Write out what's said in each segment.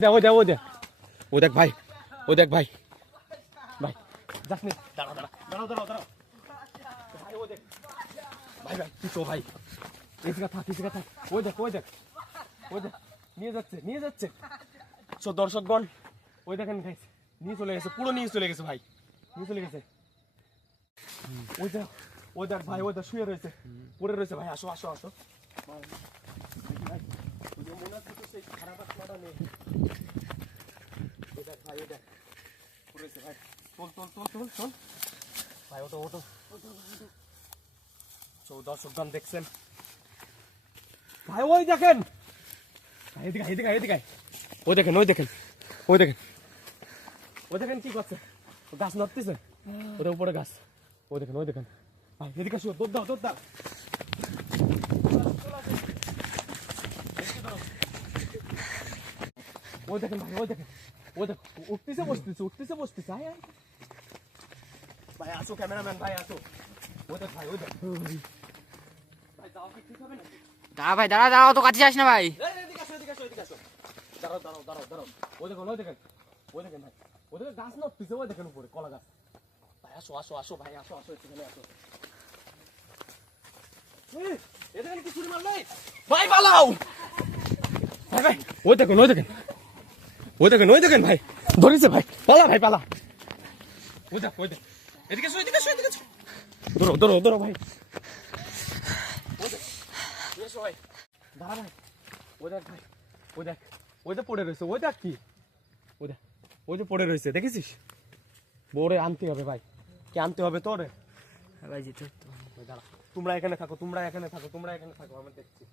দেখ ও দেখ ভাই ভাই যাস নি দাঁড়াও ভাই ও দেখ ভাই পিছো ভাই এই জায়গা থাক ওই দেখ নিয়ে যাচ্ছে সো দর্শকগণ ওই দেখেন গাইস নিয়ে চলে গেছে ভাই নিয়ে চলে গেছে ওই দেখ ভাই ওই দেখ শুয়ে রয়েছে পড়ে রয়েছে ভাই আসো ভাই মনে হচ্ছে তো সেই খারাপ আত্মাটা নেই ওই দেখ ভাই ওই দেখ পড়েছে ভাই চল ভাই ওটো দর্শকগণ দেখছেন ভাই ওই দেখেন এদিকে ওই দেখেন কি করছে গাছ নড়তেছে ওদের উপরে গাছ ওই দেখেন ভাই এদিকে আসো দৌড় দাও ওই দেখেন ভাই উঠতেছে বসতেছে আয় ভাই আসো ক্যামেরাম্যান ভাই আসো ওই দেখ ভাই ভাই যাও কি ঠিক হবে নাকি দাঁড়াও তো কাছে যাস না ভাই। এদিকে আসো দাঁড়াও ওই দেখেন ভাই ওই দেখেন গাছ নড়তেছে ওই দেখেন উপরে কলা গাছ ভাই আসো ভাই আসো এখানে আসো এখানে কি ছুরি মারলে ভাই পালাও ভাই ওই দেখেন ভাই ধরেছে ভাই পালা ওই দেখ এদিকে এসো ধরো ভাই ভাই দাঁড়া ভাই ওই দেখ পড়ে রয়েছে ওই দেখ কি ওই যে পড়ে রয়েছে দেখেছিস বড়ে আনতে হবে ভাই কি আনতে হবে তোরে ভাই যেতে দাঁড়া তোমরা এখানে থাকো আমি দেখছি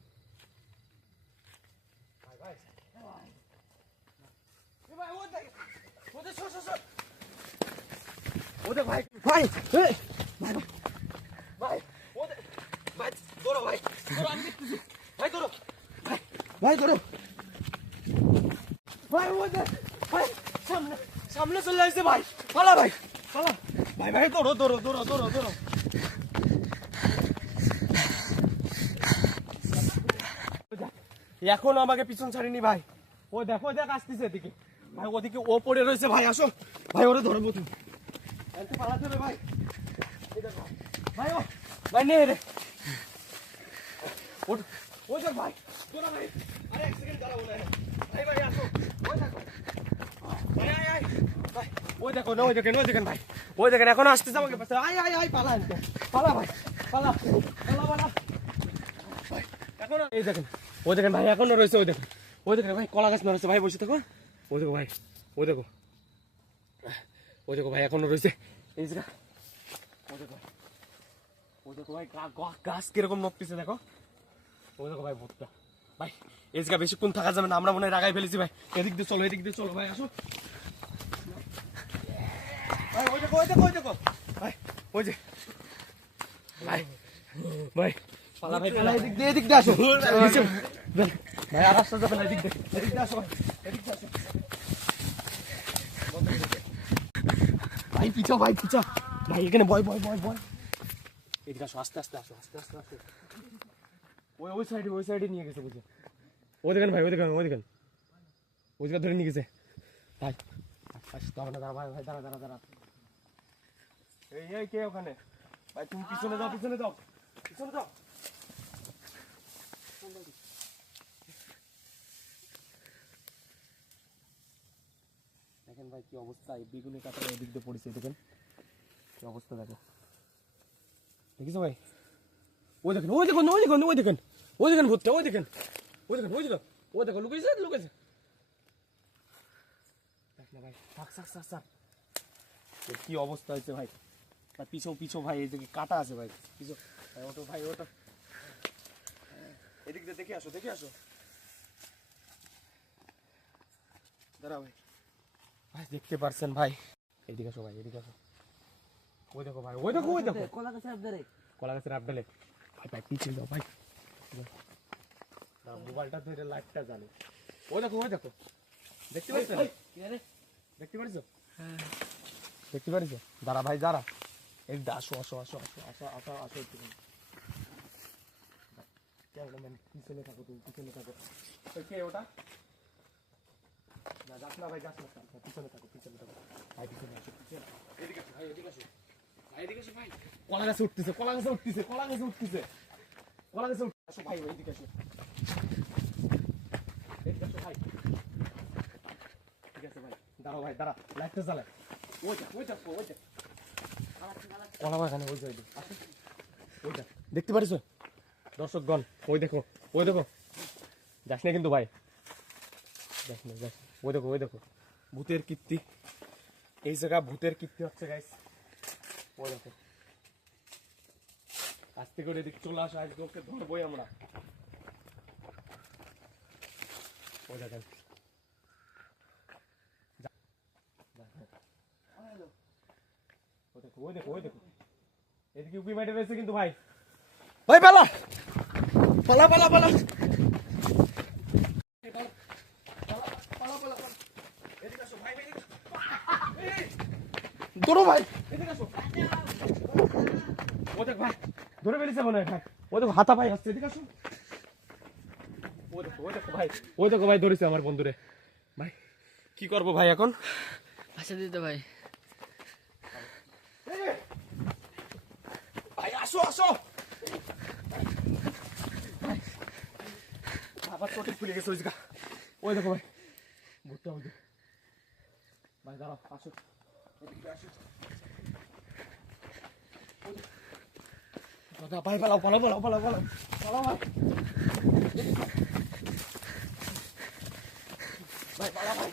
ভাই ওদের ভাই ধরো আমি দেখতেছি ভাই ধরো ভাই সামনে চলে আসছে ভাই পালা ভাই ধরো এখনো আমাকে পিছন ছাড়িনি ভাই ও দেখো আসতেছে এদিকে ভাই ওদিকে ও পড়ে রয়েছে ভাই আসো ভাই ওরে ধরো প্রথম পালাতে হবে ভাই ভাই নে রে ওই দেখ ভাই তোরা ভাই আরে এক সেকেন্ড দাঁড়াও না ভাই আসো আয় ভাই ওই দেখেন ভাই এখন আসতেছে আমাকে পাশে আয় পালা ভাই ভাই এখন এই দেখেন ভাই এখনো রয়েছে ওই দেখেন ভাই কলা গাছ রয়েছে ভাই বসে থাকো ওই দেখো ভাই ওই দেখো ভাই এখনো রয়েছে এই জায়গা ওই দেখো ভাই গাছ কিরকম নড়তেছে দেখো ওই দেখো ভাই ভোটটা ভাই এই জায়গা বেশিক্ষণ থাকা যাবে না আমরা মনে হয় রাগাই ফেলেছি ভাই এদিক দিয়ে চলো ভাই আসো ভাই ওই দেখো ভাই ওই যে ভাই পালা ভাই এদিক দিয়ে আসো ভাই আর রাস্তা যাবে না এদিক দিয়ে আসো ভাই পিছা ভাই এখানে বয় এদিকে আসো আস্তে ওই সাইডে নিয়ে গেছে বুঝে ওই দেখেন ভাই ওই দেখেন ধরে নিয়ে গেছে ভাই আসতে হবে না দাঁড়া এই কে ওখানে ভাই তুমি পিছনে যাও দেখেন ভাই কি অবস্থা এই বেগুনের কাটার এদিক দিয়ে পড়েছে দেখেন কি অবস্থা দেখো দেখিস ভাই ওই দেখেন ভূতটা ওই দেখেন লুকেছে দেখ না ভাই থাক কি অবস্থা হয়েছে ভাই পিছো ভাই এই দিকে কাটা আছে ভাই পিছো ভাই ওটো এদিক দিয়ে দেখে আসো দাঁড়া ভাই দেখতে পারছেন ভাই এদিকে আসো ওই দেখো ভাই কলা গাছের আপডালে ভাই পিছিয়ে যাও ভাই মোবাইলটা ধরে লাইটটা জ্বালে ওই দেখো দেখতে পারছো দাঁড়া ভাই দাঁড়া একদম আসো পিছনে থাকো কে ওটা যাস না ভাই, যাস না, পিছনে থাকো ভাই, পিছনে আসো, এদিকে আসো ভাই, এদিকে আসো ভাই, এদিকে আসো ভাই। কলা গাছে উঠতেছে আসো ভাই, এদিকে আসো, ভাই। ঠিক আছে ভাই, দাঁড়াও ভাই, লাইটটা জ্বালায়। ওই যা কলা বাগানে, ওই যা, আসো, ওইটা দেখতে পারিস দর্শকগণ, ওই দেখো যাস না কিন্তু ভাই, যাস না। ওই দেখো ভূতের কীর্তি, এই জায়গা ভূতের কীর্তি হচ্ছে গাইস। ওই দেখো, আস্তে করে এদিকে চলে আসো, আজকে ওকে ধরবোই আমরা। ওই দেখেন, ওই দেখো এদিকে উকি মাইটে রয়েছে কিন্তু ভাই। ভাই পালা এদিকে আসো ভাই, দৌড়ো ভাই, এদিকে আসো। ও দেখ ভাই, ধরে ফেলেছে মনে হয় ভাই। ও দেখো হাতা ভাই আসছে, এদিকে আসো। ও দেখো ভাই, ধরেছে আমার বন্ধুরে। ভাই কি করবো ভাই এখন? আচ্ছা দিতে ভাই। ভাই আসো আবার চোটে ফুলে গেছে ওই জায়গা। ওই দেখো ভাই, ভুট্টা ওই ভাই, দাঁড়াও, আসো, এদিকে আসো। ভাই পালাও ভাই, ভাই পালা ভাই।